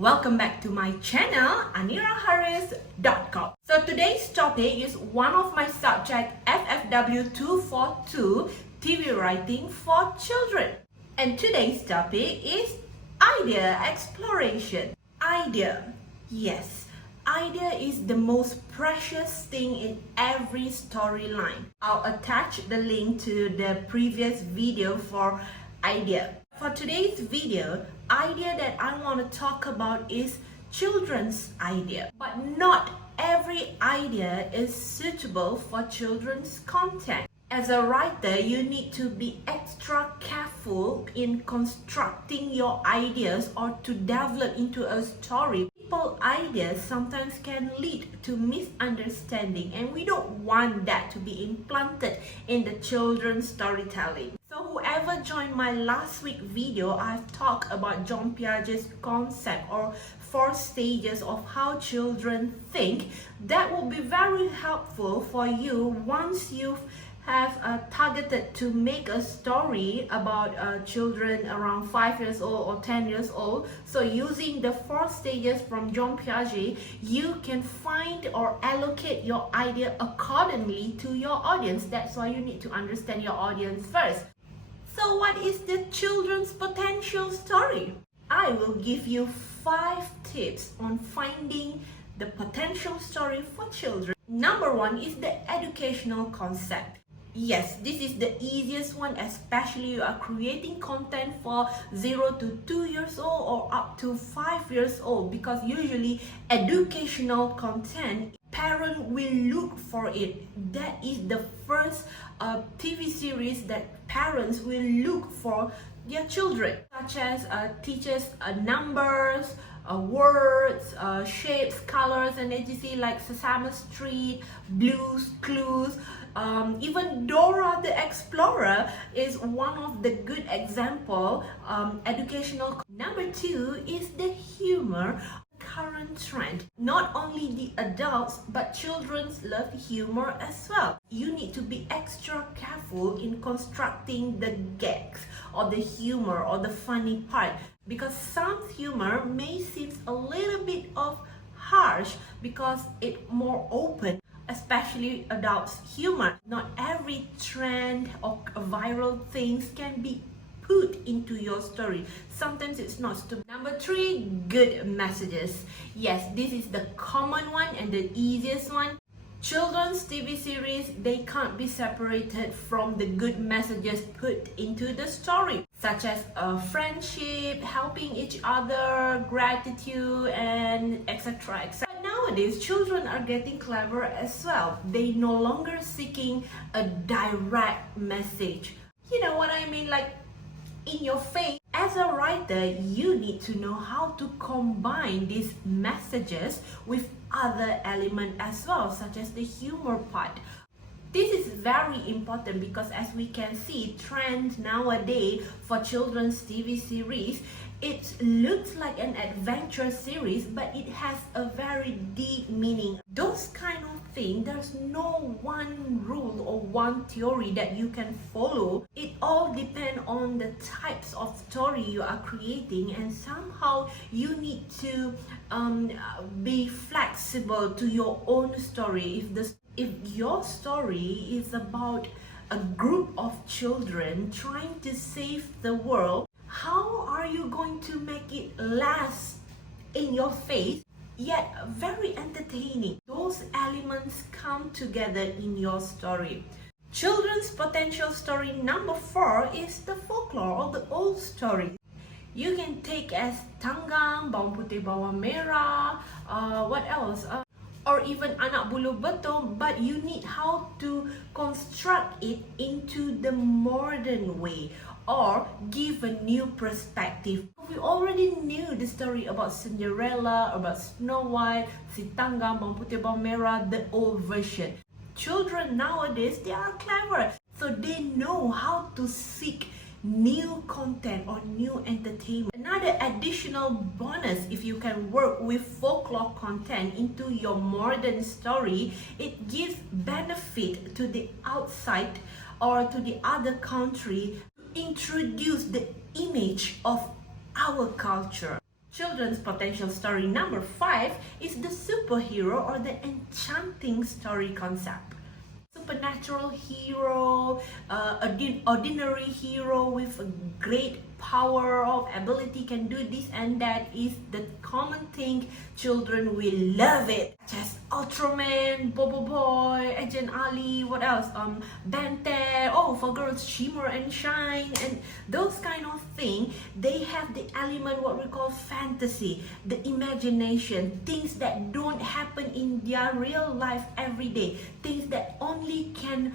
Welcome back to my channel, aniraharis.com. So today's topic is one of my subject FFW 242, TV writing for children. And today's topic is idea exploration. Idea. Yes, idea is the most precious thing in every storyline. I'll attach the link to the previous video for idea. For today's video, idea that I want to talk about is children's idea. But not every idea is suitable for children's content. As a writer, you need to be extra careful in constructing your ideas or to develop into a story. People's ideas sometimes can lead to misunderstanding, and we don't want that to be implanted in the children's storytelling. So whoever joined my last week video, I've talked about John Piaget's concept or 4 stages of how children think. That will be very helpful for you once you have targeted to make a story about children around 5 years old or 10 years old. So using the 4 stages from John Piaget, you can find or allocate your idea accordingly to your audience. That's why you need to understand your audience first. So what is the children's potential story? I will give you 5 tips on finding the potential story for children. Number 1 is the educational concept. Yes, this is the easiest one, especially you are creating content for 0 to 2 years old or up to 5 years old, because usually educational content, parents will look for it. That is the first TV series that parents will look for their children, such as teaches numbers, words, shapes, colors, and etc. like Sesame Street, Blue's Clues. Even Dora the Explorer is one of the good example educational. Number 2 is the humor. Current trend. Not only the adults but children love humor as well. You need to be extra careful in constructing the gags or the humor or the funny part, because some humor may seem a little bit of harsh because it's more open, especially adults humor. Not every trend or viral things can be put into your story. Sometimes it's not stupid. Number 3, good messages. Yes, this is the common one and the easiest one. Children's TV series, they can't be separated from the good messages put into the story, such as friendship, helping each other, gratitude, and etc. etc. Nowadays, children are getting clever as well. They no longer seeking a direct message. You know what I mean? Like in your face. As a writer, you need to know how to combine these messages with other elements as well, such as the humor part. This is very important because as we can see, trend nowadays for children's TV series, it looks like an adventure series, but it has a very deep meaning. Those kind of things, there's no one rule or one theory that you can follow. It all depends on the types of story you are creating, and somehow you need to be flexible to your own story. If your story is about a group of children trying to save the world, how are you going to make it last in your face yet very entertaining? Those elements come together in your story. Children's potential story number 4 is the folklore or the old story. You can take as Tanggang, Bawang Putih Bawang Merah, what else? Or even Anak Bulu Betul, but you need how to construct it into the modern way or give a new perspective. We already knew the story about Cinderella, about Snow White, Si Tanggang, Bawang Putih Bawang Merah, the old version. Children nowadays, they are clever, so they know how to seek new content or new entertainment. Another additional bonus, if you can work with folklore content into your modern story, it gives benefit to the outside or to the other country to introduce the image of our culture. Children's potential story number 5 is the superhero or the enchanting story concept. Supernatural hero, ordinary hero with a great power of ability can do this and that is the common thing. Children will love it. Just Ultraman, Bobo Boy, Agent Ali, what else? Ben 10. Oh, for girls, Shimmer and Shine, and those kind of thing. They have the element what we call fantasy, the imagination, things that don't happen in their real life every day, things that only can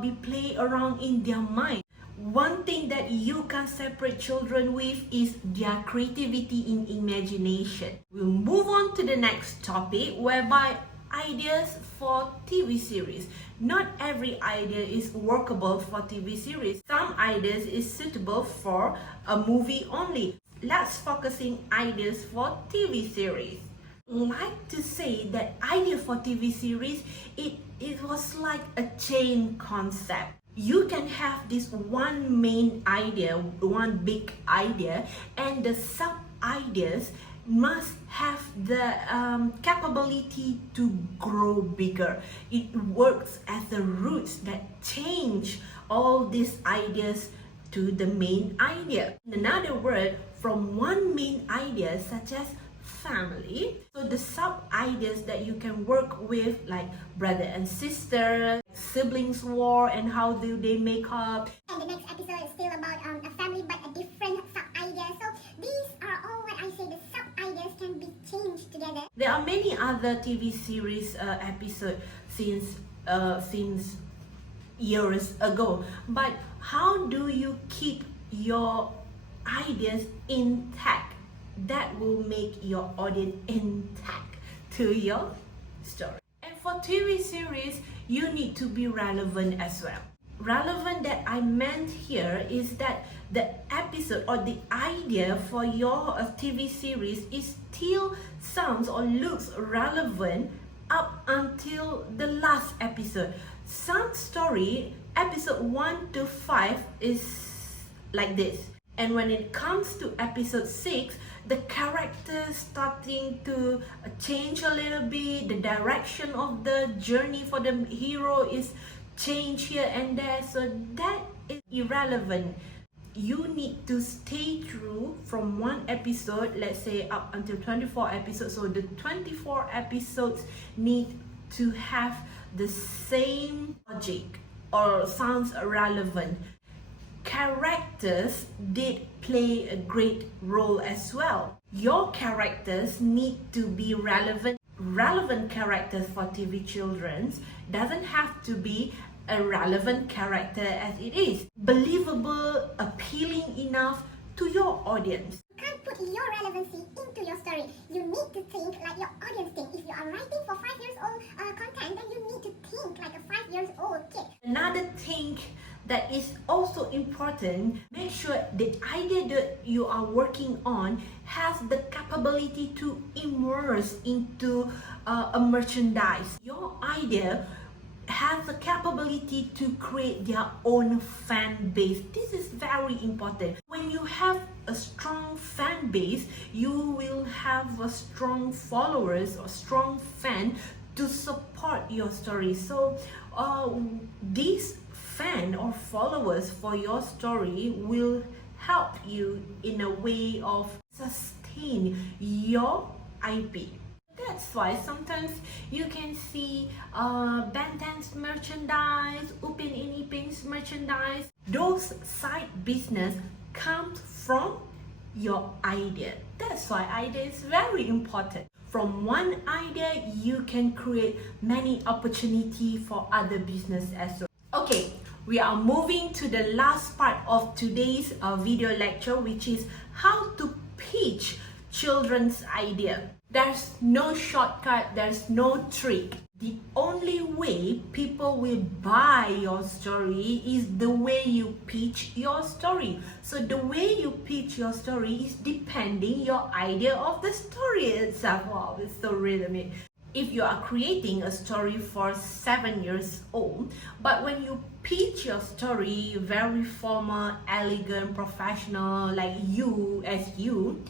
be played around in their mind. One thing that you can separate children with is their creativity in imagination. We'll move on to the next topic, whereby ideas for TV series. Not every idea is workable for TV series. Some ideas is suitable for a movie only. Let's focusing ideas for TV series. I like to say that idea for TV series, it was like a chain concept. You can have this one main idea, one big idea, and the sub-ideas must have the capability to grow bigger. It works as the roots that change all these ideas to the main idea. In another word, from one main idea such as family, so the sub-ideas that you can work with, like brother and sister, siblings war and how do they make up. And the next episode is still about a family but a different sub-idea. So these are all what I say, the sub-ideas can be changed together. There are many other TV series episodes since years ago, but how do you keep your ideas intact? That will make your audience intact to your story. And for TV series, you need to be relevant as well. Relevant that I meant here is that the episode or the idea for your TV series is still sounds or looks relevant up until the last episode. Some story, episode 1 to 5 is like this. And when it comes to episode 6, the characters starting to change a little bit, the direction of the journey for the hero is changed here and there, so that is irrelevant. You need to stay true from one episode, let's say up until 24 episodes, so the 24 episodes need to have the same logic or sounds relevant. Characters did play a great role as well. Your characters need to be relevant. Relevant characters for TV children's doesn't have to be a relevant character as it is. Believable, appealing enough to your audience. You can't put your relevancy into your story. You need to think like your audience thinks. If you are writing for 5 years old content, then you need to think like a 5 years old kid. Another thing that is also important, make sure the idea that you are working on has the capability to immerse into a merchandise. Your idea has the capability to create their own fan base. This is very important. When you have a strong fan base, you will have a strong followers or strong fan to support your story. So these fan or followers for your story will help you in a way of sustain your IP. That's why sometimes you can see Ben 10's merchandise, Upin in Ipin's merchandise. Those side business comes from your idea. That's why idea is very important. From one idea, you can create many opportunities for other business as well. Okay, we are moving to the last part of today's video lecture, which is how to pitch children's idea. There's no shortcut, there's no trick. The only way people will buy your story is the way you pitch your story. So the way you pitch your story is depending your idea of the story itself. Wow, it's so rhythmic. If you are creating a story for 7 years old, but when you pitch your story very formal, elegant, professional, like you as you,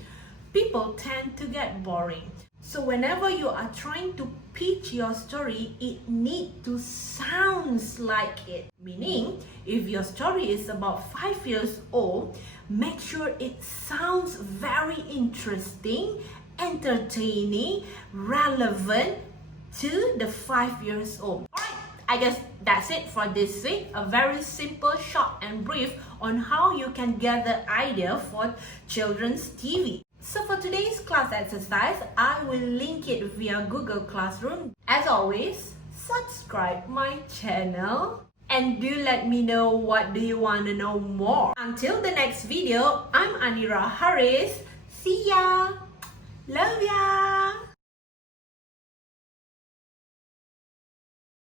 people tend to get boring. So whenever you are trying to pitch your story, it needs to sound like it. Meaning, if your story is about 5 years old, make sure it sounds very interesting, entertaining, relevant to the 5 years old. Alright, I guess that's it for this week. A very simple, short and brief on how you can gather idea for children's TV. So for today's class exercise, I will link it via Google Classroom. As always, subscribe my channel and do let me know what do you want to know more. Until the next video, I'm Anira Haris. See ya! Love ya!